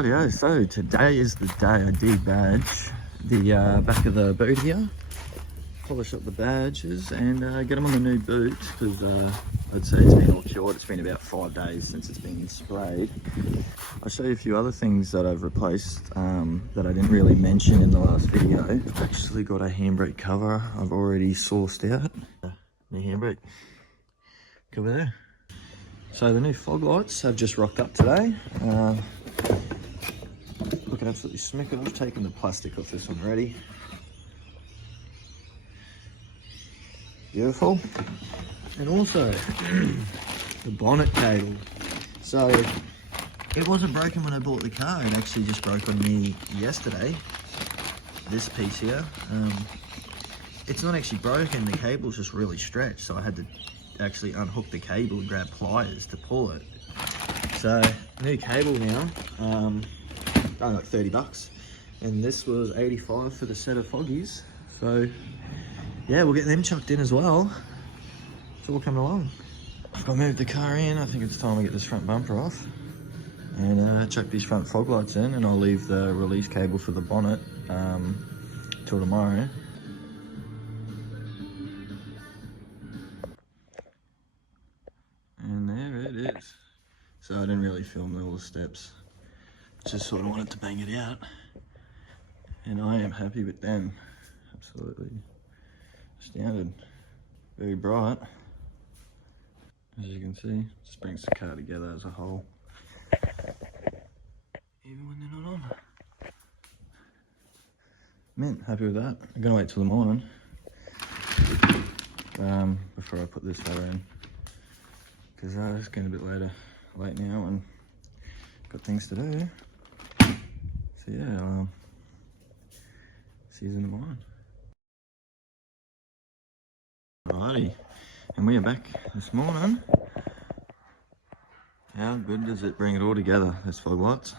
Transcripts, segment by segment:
Rightio, so today is the day I debadge the back of the boot here, polish up the badges and get them on the new boot because I'd say it's been all cured. It's been about 5 days since it's been sprayed. I'll show you a few other things that I've replaced that I didn't really mention in the last video. I've actually got a handbrake cover I've already sourced out. New handbrake cover there. So the new fog lights have just rocked up today. Look absolutely smick. I've taken the plastic off this one already. Beautiful. And also the bonnet cable. So it wasn't broken when I bought the car. It actually just broke on me yesterday. This piece here. It's not actually broken. The cable's just really stretched. So I had to actually unhook the cable and grab pliers to pull it. So new cable now, only like 30 bucks, and this was 85 for the set of foggies. So yeah, we'll get them chucked in as well. It's all coming along. I've got to move the car in. I think it's time to get this front bumper off and chuck these front fog lights in, and I'll leave the release cable for the bonnet till tomorrow. And there it is. So I didn't really film all the steps, just sort of wanted to bang it out, and I am happy with them. Absolutely astounded. Very bright, as you can see. Just brings the car together as a whole, even when they're not on. Mint, happy with that. I'm gonna wait till the morning before I put this fella in, because it's getting a bit late now and got things to do. So yeah, see you in the morning. Alrighty, and we are back this morning. How good does it bring it all together, those fog lights?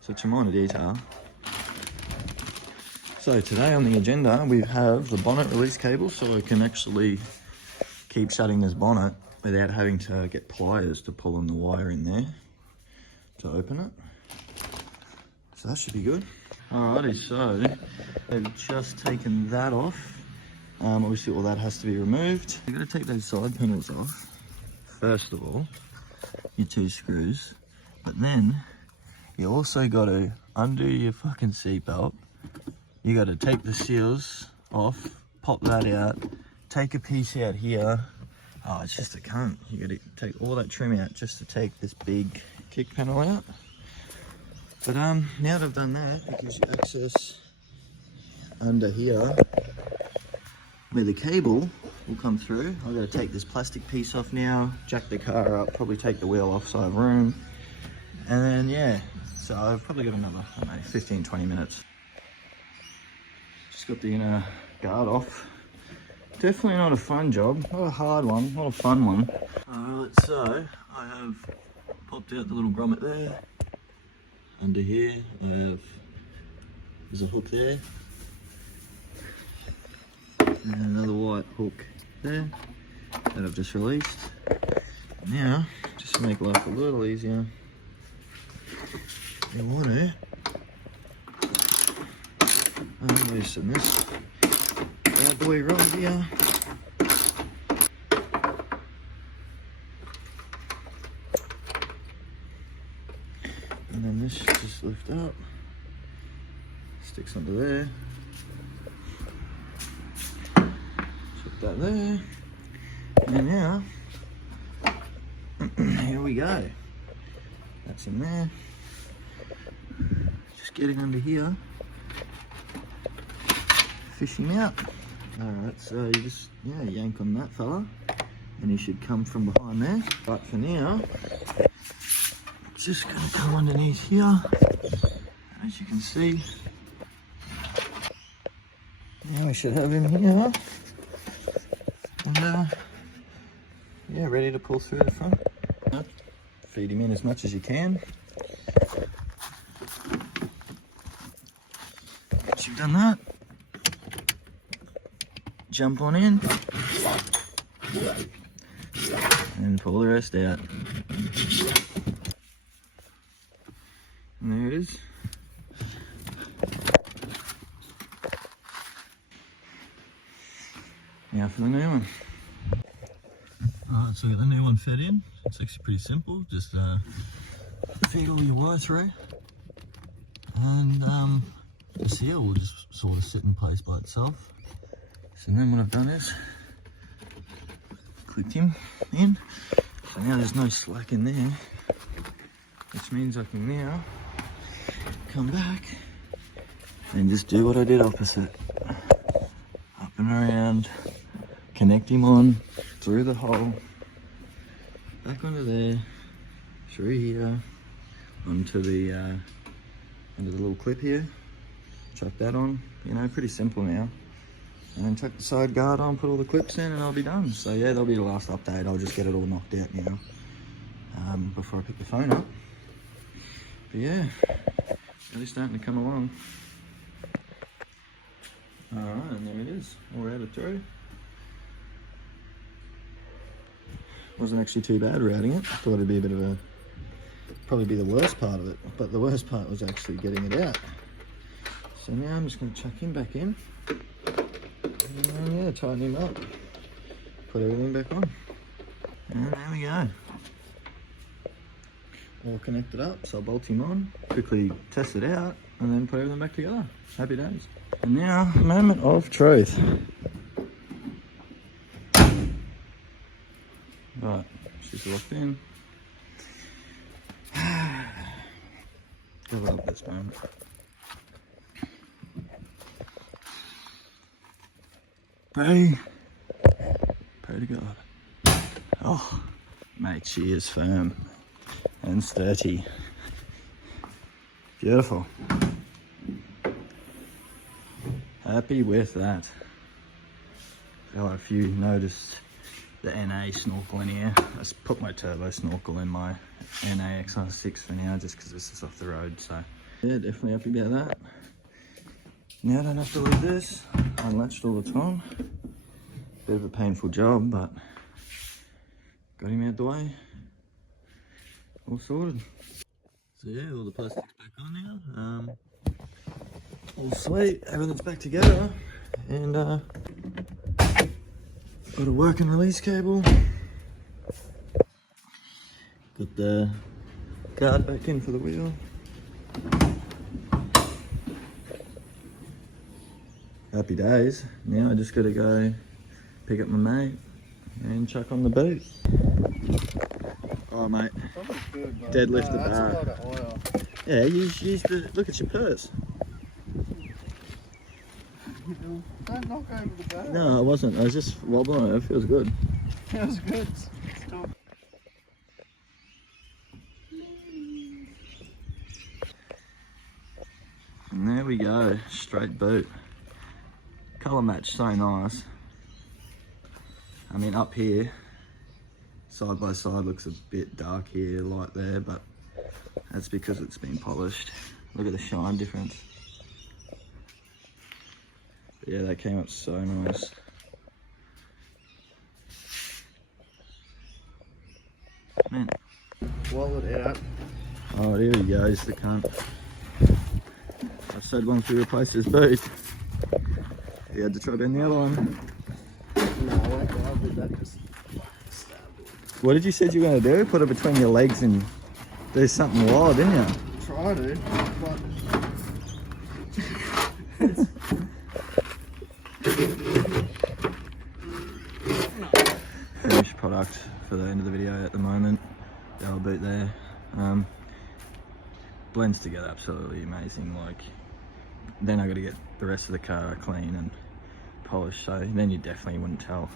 Such a minor detail. So today on the agenda we have the bonnet release cable, so I can actually keep shutting this bonnet without having to get pliers to pull on the wire in there to open it. So that should be good. Alrighty, so they've just taken that off. Obviously all that has to be removed. You've got to take those side panels off. First of all, your 2 screws. But then you also got to undo your fucking seatbelt. You got to take the seals off, pop that out, take a piece out here. Oh, it's just a cunt. You gotta take all that trim out just to take this big kick panel out. But now that I've done that, it gives you access under here where the cable will come through. I've got to take this plastic piece off now, jack the car up, probably take the wheel off so I have room. And then yeah, so I've probably got another, I don't know, 15-20 minutes. Just got the inner guard off. Definitely not a fun job, not a hard one, not a fun one. Alright, so I have popped out the little grommet there. Under here, there's a hook there. And another white hook there that I've just released. Now, just to make life a little easier, you want to loosen this bad boy right here. And then this should just lift up, sticks onto there, put that there, and now, here we go. That's in there. Just getting under here. Fish him out. Alright, so you just yank on that fella and he should come from behind there. But for now, just gonna come underneath here. And as you can see, now we should have him here. And yeah, ready to pull through the front. Feed him in as much as you can. Once you've done that, jump on in and pull the rest out. And there Now for the new one. Alright, so we got the new one fed in. It's actually pretty simple. Just feed all your wire through. And the seal will just sort of sit in place by itself. So then what I've done is clipped him in. So now there's no slack in there, which means I can now come back and just do what I did opposite. Up and around, connect him on through the hole, back onto there, through here, onto the little clip here, chuck that on, you know, pretty simple now. And then chuck the side guard on, put all the clips in, and I'll be done. So yeah, that'll be the last update. I'll just get it all knocked out now before I pick the phone up. But yeah, really starting to come along. Alright, and there it is, all routed through. Wasn't actually too bad routing it. Thought it'd be a bit of a, probably be the worst part of it, but the worst part was actually getting it out. So now I'm just going to chuck him back in. And yeah, tighten him up. Put everything back on. And there we go. All connected up, so I'll bolt him on, quickly test it out, and then put everything back together. Happy days. And now, moment of truth. Right, she's locked in. Cover up this moment. Pray to God. Oh, mate, she is firm and sturdy. Beautiful. Happy with that. So if you noticed the NA snorkel in here, I just put my turbo snorkel in my NA XR6 for now, just because this is off the road. So yeah, definitely happy about that. Now I don't have to leave this unlatched all the time. Bit of a painful job, but got him out the way. All sorted. So yeah, all the plastic's back on now. All sweet, everything's back together. And got a working release cable. Got the guard back in for the wheel. Happy days. Now I just gotta go pick up my mate and chuck on the boot. Oh mate, good, deadlift the bar. That's a lot of oil. Yeah, use the, look at your purse. Don't knock over the bar. No, I wasn't, I was just wobbling it, it feels good. Feels good. And there we go, straight boot. Colour match so nice. I mean, up here, side by side looks a bit dark here, light there, but that's because it's been polished. Look at the shine difference. But yeah, that came up so nice. Man. Wallet out. Oh, there he goes, the cunt. I said once we replaced his boot, he had to try bend the other one. No, I won't go up with that, just stabbed it. What did you say you were going to do? Put it between your legs and do something wild, didn't you? Try to, but... Finished product for the end of the video at the moment. The old boot there. Blends together absolutely amazing. Like, then I got to get the rest of the car clean and polished, so then you definitely wouldn't tell.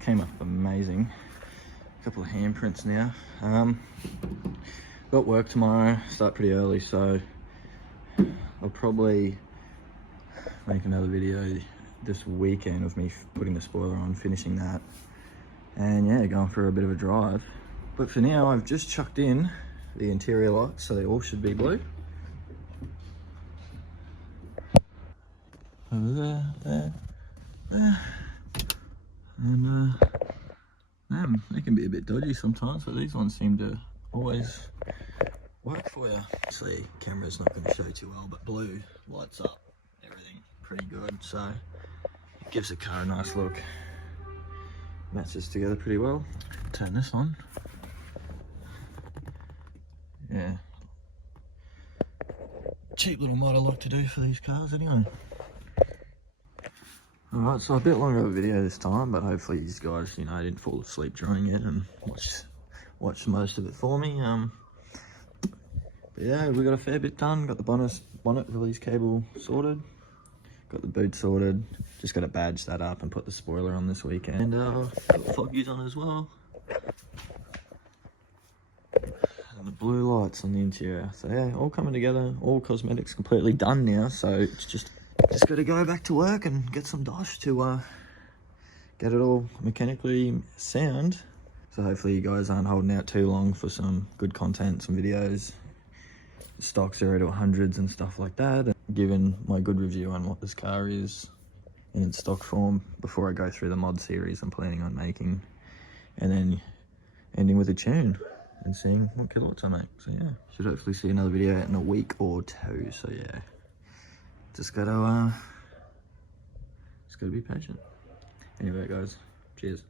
Came up amazing. A couple of handprints now. Got work tomorrow, start pretty early, so I'll probably make another video this weekend of me putting the spoiler on, finishing that, and yeah, going for a bit of a drive. But for now, I've just chucked in the interior lights, so they all should be blue. Over there. And they can be a bit dodgy sometimes, but these ones seem to always work for you. Obviously, camera's not going to show too well, but blue lights up everything pretty good, so it gives the car a nice look. matches together pretty well. Turn this on. Yeah. Cheap little mod I like to do for these cars anyway. Alright, so a bit longer of a video this time, but hopefully you guys, you know, didn't fall asleep during it and watch most of it for me. But yeah, we got a fair bit done. Got the bonnet release cable sorted. Got the boot sorted. Just got to badge that up and put the spoiler on this weekend. And got the foggies on as well. And the blue lights on the interior. So yeah, all coming together. All cosmetics completely done now. So it's just got to go back to work and get some dosh to get it all mechanically sound. So hopefully you guys aren't holding out too long for some good content, some videos. Stock 0 to 100s and stuff like that, and giving my good review on what this car is in its stock form before I go through the mod series I'm planning on making, and then ending with a tune and seeing what kilowatts I make. So yeah, should hopefully see another video in a week or two. So yeah, just gotta be patient. Anyway guys, cheers.